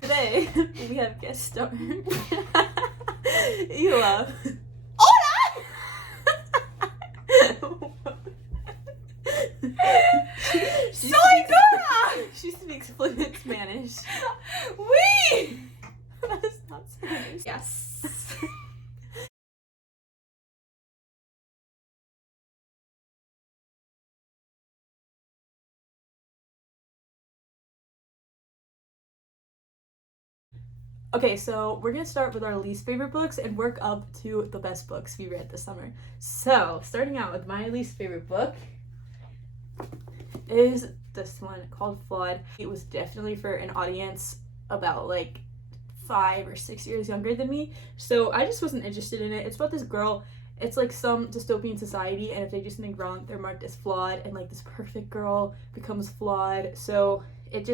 Today, we have guest star. Ela. Hola! Soy Dora! She speaks fluent Spanish. Oui! That is not Spanish. Yes. Okay, so we're gonna start with our least favorite books and work up to the best books we read this summer. So, starting out with my least favorite book is this one called Flawed. It was definitely for an audience about like 5 or 6 years younger than me, so I just wasn't interested in it. It's about this girl. It's like some dystopian society, and if they do something wrong, they're marked as flawed, and like this perfect girl becomes flawed. So it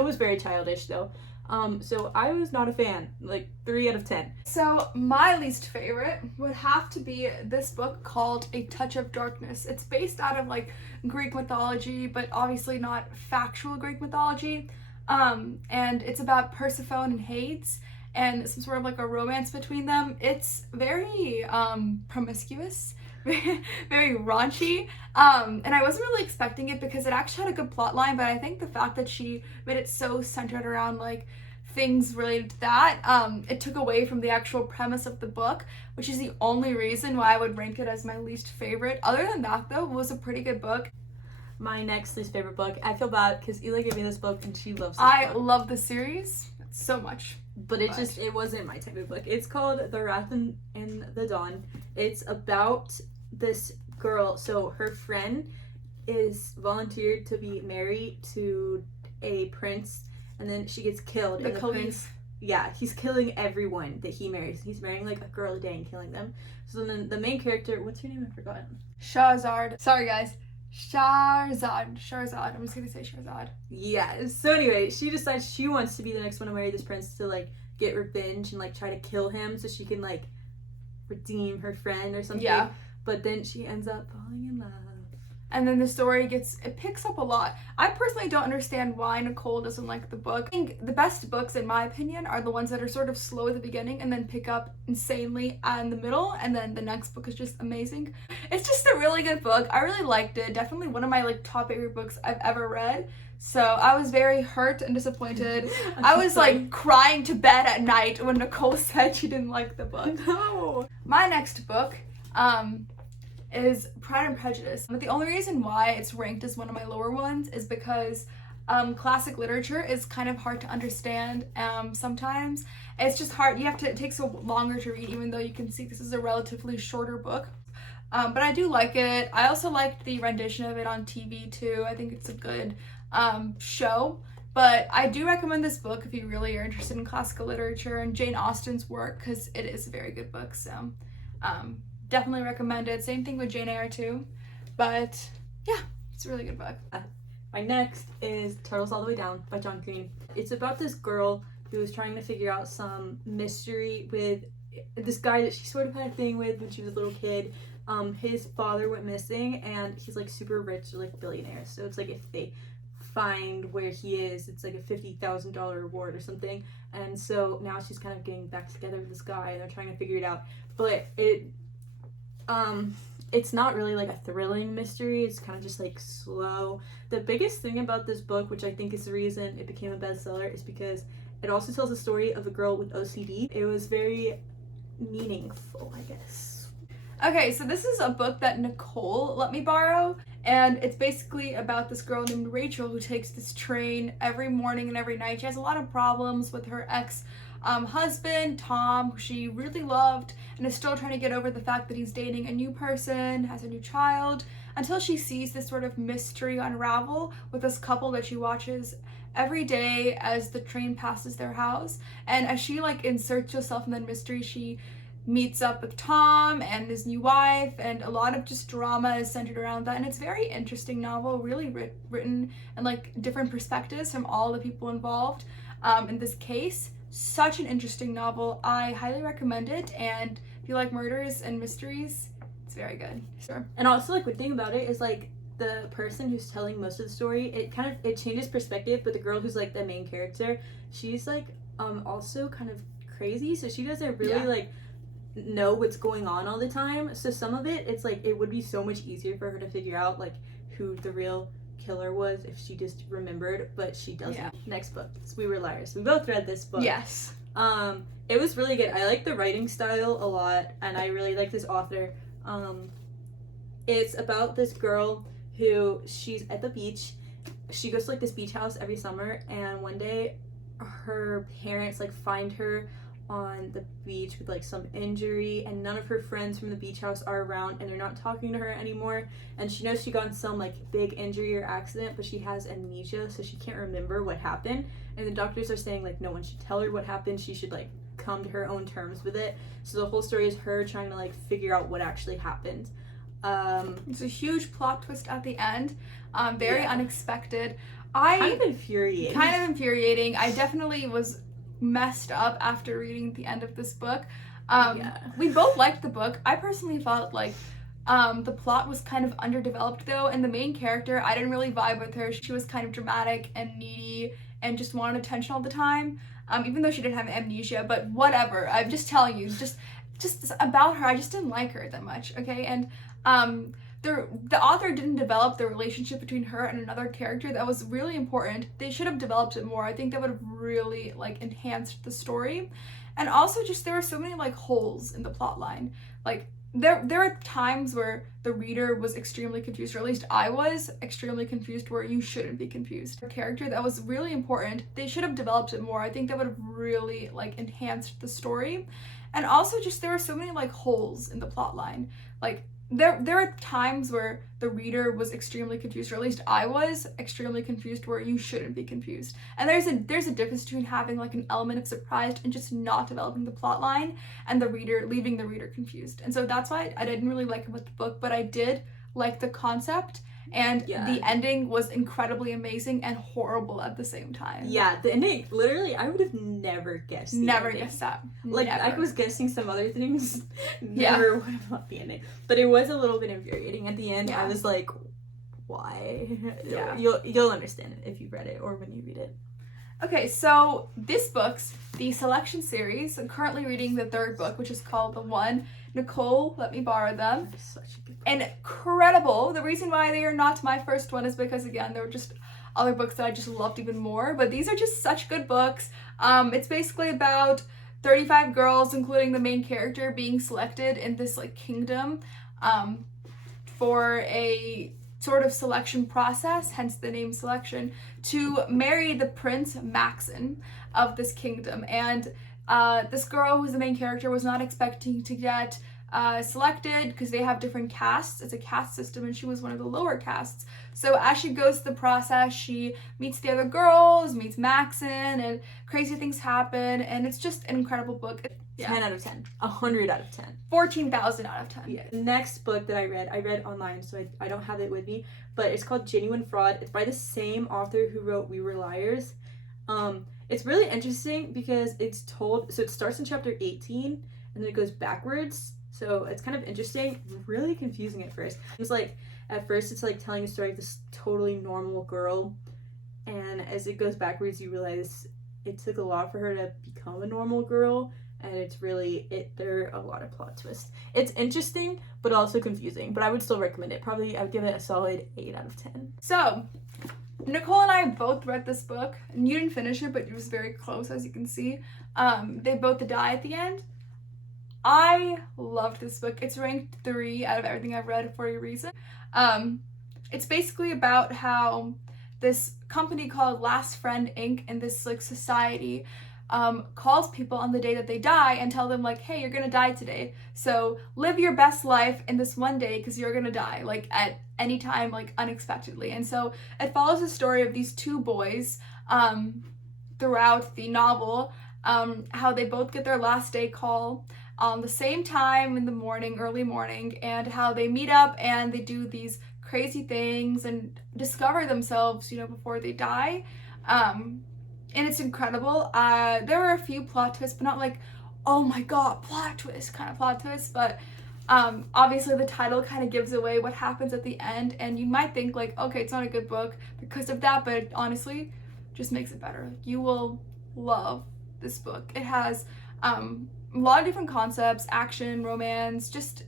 was very childish though. So I was not a fan, like 3 out of 10. So my least favorite would have to be this book called A Touch of Darkness. It's based out of like Greek mythology, but obviously not factual Greek mythology. And it's about Persephone and Hades and some sort of like a romance between them. It's very promiscuous, very raunchy. And I wasn't really expecting it because it actually had a good plot line, but I think the fact that she made it so centered around like things related to that, it took away from the actual premise of the book, which is the only reason why I would rank it as my least favorite. Other than that though, it was a pretty good book. My next least favorite book, I feel bad because Ela gave me this book and she loves this I book. love the series so much. But it wasn't my type of book. It's called The Wrath in the Dawn. It's about this girl. So her friend is volunteered to be married to a prince, and then she gets killed. The prince, yeah, he's killing everyone that he marries. He's marrying like a girl a day and killing them. So then the main character, what's her name? I forgot. Shahrazad. Sorry guys. Shahrazad. I'm just gonna say Shahrazad. Yeah. So anyway, she decides she wants to be the next one to marry this prince to like get revenge and like try to kill him so she can like redeem her friend or something. Yeah. But then she ends up falling in love. And then the story picks up a lot. I personally don't understand why Nicole doesn't like the book. I think the best books, in my opinion, are the ones that are sort of slow at the beginning and then pick up insanely in the middle, and then the next book is just amazing. It's just a really good book. I really liked it. Definitely one of my like top favorite books I've ever read. So I was very hurt and disappointed. I was like crying to bed at night when Nicole said she didn't like the book. No. My next book, is Pride and Prejudice. But the only reason why it's ranked as one of my lower ones is because classic literature is kind of hard to understand sometimes. It's just hard. It takes so longer to read, even though you can see this is a relatively shorter book. But I do like it. I also liked the rendition of it on TV too. I think it's a good show. But I do recommend this book if you really are interested in classical literature and Jane Austen's work, because it is a very good book. So definitely recommend it. Same thing with Jane Eyre too. But yeah, it's a really good book. My next is Turtles All the Way Down by John Green. It's about this girl who's trying to figure out some mystery with this guy that she sort of had a thing with when she was a little kid. His father went missing and he's like super rich, like billionaire. So it's like if they find where he is, it's like a $50,000 reward or something. And so now she's kind of getting back together with this guy and they're trying to figure it out. But it's not really like a thrilling mystery. It's kind of just like slow. The biggest thing about this book, which I think is the reason it became a bestseller, is because it also tells the story of a girl with OCD. It was very meaningful, I guess. Okay, so this is a book that Nicole let me borrow, and it's basically about this girl named Rachel who takes this train every morning and every night. She has a lot of problems with her husband, Tom, who she really loved, and is still trying to get over the fact that he's dating a new person, has a new child, until she sees this sort of mystery unravel with this couple that she watches every day as the train passes their house. And as she like inserts herself in that mystery, she meets up with Tom and his new wife, and a lot of just drama is centered around that. And it's a very interesting novel, really written in like different perspectives from all the people involved in this case. Such an interesting novel. I highly recommend it, and if you like murders and mysteries, it's very good. Sure. And also, like, the thing about it is, like, the person who's telling most of the story, it changes perspective, but the girl who's like the main character, she's like also kind of crazy, so she doesn't really like know what's going on all the time. So some of it, it's like it would be so much easier for her to figure out like who the real killer was if she just remembered, but she doesn't. Yeah. Next book, We Were Liars. We both read this book. Yes. It was really good. I like the writing style a lot, and I really like this author. It's about this girl who, she's at the beach. She goes to like this beach house every summer, and one day her parents like find her on the beach with like some injury, and none of her friends from the beach house are around, and they're not talking to her anymore, and she knows she got in some like big injury or accident, but she has amnesia, so she can't remember what happened, and the doctors are saying like no one should tell her what happened, she should like come to her own terms with it. So the whole story is her trying to like figure out what actually happened. It's a huge plot twist at the end, very unexpected. Kind of infuriating. I definitely was messed up after reading the end of this book. We both liked the book. I personally felt like the plot was kind of underdeveloped though, and the main character, I didn't really vibe with her. She was kind of dramatic and needy and just wanted attention all the time, even though she didn't have amnesia, but whatever. I'm just telling you, just about her, I just didn't like her that much, okay? And the author didn't develop the relationship between her and another character that was really important. They should have developed it more. I think that would have really like enhanced the story. And also just there were so many like holes in the plot line. Like there are times where the reader was extremely confused, or at least I was extremely confused, where you shouldn't be confused. A character that was really important. They should have developed it more. I think that would have really like enhanced the story. And also just there were so many like holes in the plot line. Like there are times where the reader was extremely confused, or at least I was extremely confused, where you shouldn't be confused. And there's a difference between having like an element of surprise and just not developing the plot line, and leaving the reader confused. And so that's why I didn't really like it with the book, but I did like the concept. And the ending was incredibly amazing and horrible at the same time. Yeah, the ending, literally, I would have never guessed the ending. Guessed that. Like, I was guessing some other things. Never would have thought the ending. But it was a little bit infuriating at the end. I was like, why? Yeah. You'll understand it if you've read it or when you read it. Okay, so this book's the selection series. I'm currently reading the third book, which is called The One. Nicole let me borrow them. Such a good book. Incredible. The reason why they are not my first one is because, again, there were just other books that I just loved even more. But these are just such good books. It's basically about 35 girls, including the main character, being selected in this like kingdom for a sort of selection process, hence the name selection, to marry the Prince Maxon of this kingdom. And this girl who's the main character was not expecting to get selected because they have different castes. It's a caste system, and she was one of the lower castes. So as she goes through the process, she meets the other girls, meets Maxon, and crazy things happen, and it's just an incredible book. 10 out of 10. 100 out of 10. 14,000 out of 10. Yeah. Next book that I read online, so I don't have it with me, but it's called Genuine Fraud. It's by the same author who wrote We Were Liars. It's really interesting because it starts in chapter 18 and then it goes backwards. So it's kind of interesting, really confusing at first. It's like, at first it's like telling a story of this totally normal girl, and as it goes backwards you realize it took a lot for her to become a normal girl, and it's really, there are a lot of plot twists. It's interesting, but also confusing, but I would still recommend it. Probably, I would give it a solid 8 out of 10. So, Nicole and I both read this book, and you didn't finish it, but it was very close, as you can see. They both die at the end. I loved this book. It's ranked 3 out of everything I've read for a reason. It's basically about how this company called Last Friend Inc. and this like society calls people on the day that they die and tell them like, hey, you're gonna die today, so live your best life in this one day because you're gonna die like at any time, like unexpectedly. And so it follows the story of these two boys throughout the novel, how they both get their last day call on the same time in the morning, early morning, and how they meet up and they do these crazy things and discover themselves, you know, before they die. And it's incredible. There were a few plot twists, but not like, oh my god, plot twist kind of plot twists, but Obviously the title kind of gives away what happens at the end, and you might think like, okay, it's not a good book because of that, but it honestly just makes it better. You will love this book. It has a lot of different concepts, action, romance, just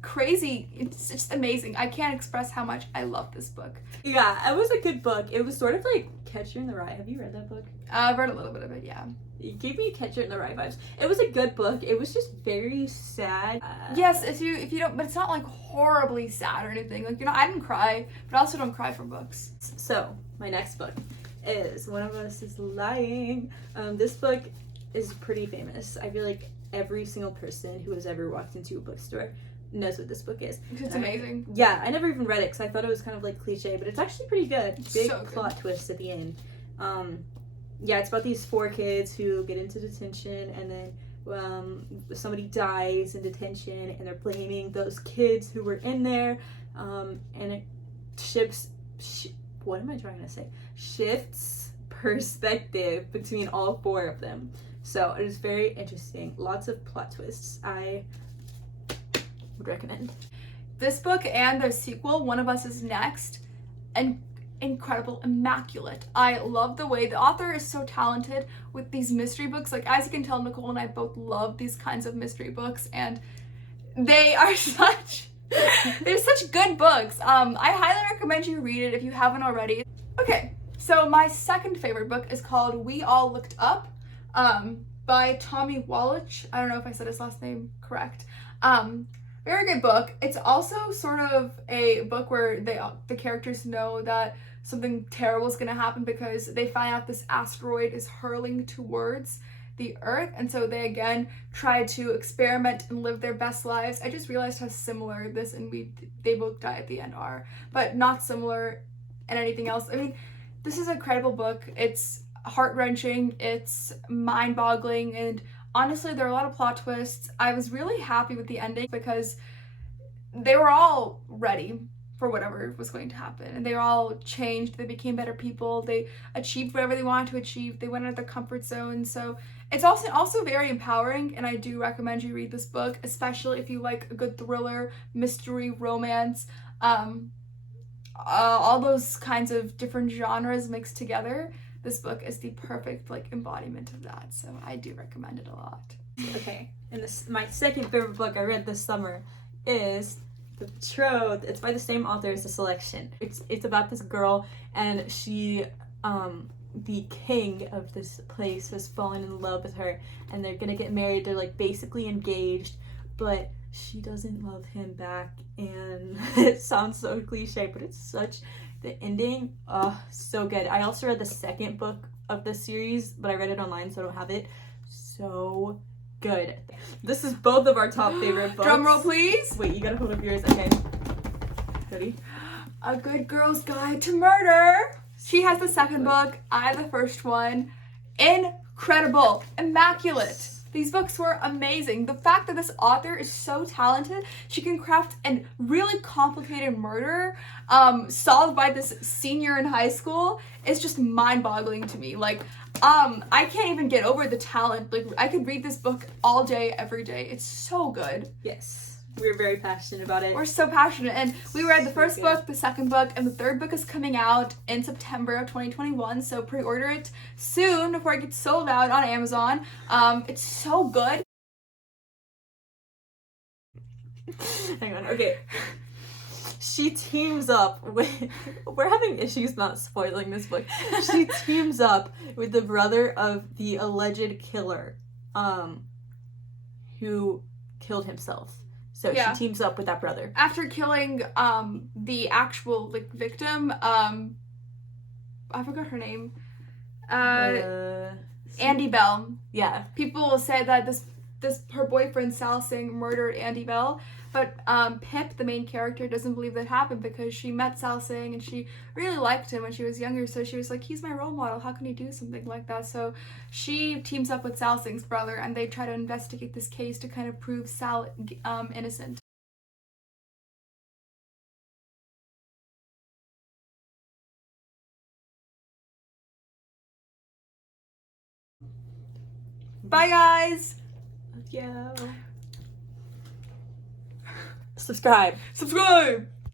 crazy. It's just amazing. I can't express how much I love this book. Yeah, it was a good book. It was sort of like Catcher in the Rye. Have you read that book? I've read a little bit of it, yeah. It gave me Catcher in the Rye vibes. It was a good book. It was just very sad. Yes, if you don't, but it's not like horribly sad or anything. Like, I didn't cry, but I also don't cry from books. So my next book is One of Us is Lying. This book is pretty famous. I feel like every single person who has ever walked into a bookstore knows what this book is. It's amazing. I never even read it because I thought it was kind of like cliche, but it's actually pretty good. Big so good. Plot twist at the end. It's about these 4 kids who get into detention, and then somebody dies in detention, and they're blaming those kids who were in there, and it shifts perspective between all 4 of them. So it is very interesting. Lots of plot twists. I would recommend this book and the sequel, One of Us is Next, and incredible, immaculate. I love the way the author is so talented with these mystery books. Like, as you can tell, Nicole and I both love these kinds of mystery books, and they are they're such good books. I highly recommend you read it if you haven't already. Okay, so my second favorite book is called We All Looked Up, by Tommy Wallach. I don't know if I said his last name correct. Very good book. It's also sort of a book where the characters know that something terrible is going to happen because they find out this asteroid is hurling towards the Earth, and so they again try to experiment and live their best lives. I just realized how similar this and they both die at the end are, but not similar in anything else. I mean, this is an incredible book. It's heart-wrenching, it's mind-boggling, and honestly, there are a lot of plot twists. I was really happy with the ending because they were all ready for whatever was going to happen, and they all changed. They became better people. They achieved whatever they wanted to achieve. They went out of their comfort zone. So it's also very empowering, and I do recommend you read this book, especially if you like a good thriller, mystery, romance, all those kinds of different genres mixed together. This book is the perfect embodiment of that, so I do recommend it a lot. Okay, and my second favorite book I read this summer is The Betrothed. It's by the same author as The Selection. It's about this girl, and she the king of this place has fallen in love with her, and they're gonna get married. They're basically engaged, but she doesn't love him back, and it sounds so cliche, but it's the ending, so good. I also read the second book of this series, but I read it online, so I don't have it. So good. This is both of our top favorite books. Drum roll, please. Wait, you gotta hold up yours. Okay. Ready? A Good Girl's Guide to Murder. She has the second book. I have the first one. Incredible. Immaculate. These books were amazing. The fact that this author is so talented, she can craft a really complicated murder solved by this senior in high school is just mind-boggling to me. I can't even get over the talent. I could read this book all day, every day. It's so good. Yes. We're very passionate about it. We're so passionate, and we read the first book, the second book, and the third book is coming out in September of 2021, so pre-order it soon before it gets sold out on Amazon. It's so good. Hang on, okay. She teams up with... We're having issues not spoiling this book. She teams up with the brother of the alleged killer, who killed himself. So yeah. She teams up with that brother. After killing the actual victim, I forgot her name. Andy Bell. Yeah. People say that this her boyfriend Sal Singh murdered Andy Bell, but Pip, the main character, doesn't believe that happened because she met Sal Singh and she really liked him when she was younger, so she was like, he's my role model, how can he do something like that? So she teams up with Sal Singh's brother, and they try to investigate this case to kind of prove Sal innocent. Bye, guys! Yeah. Subscribe. Subscribe!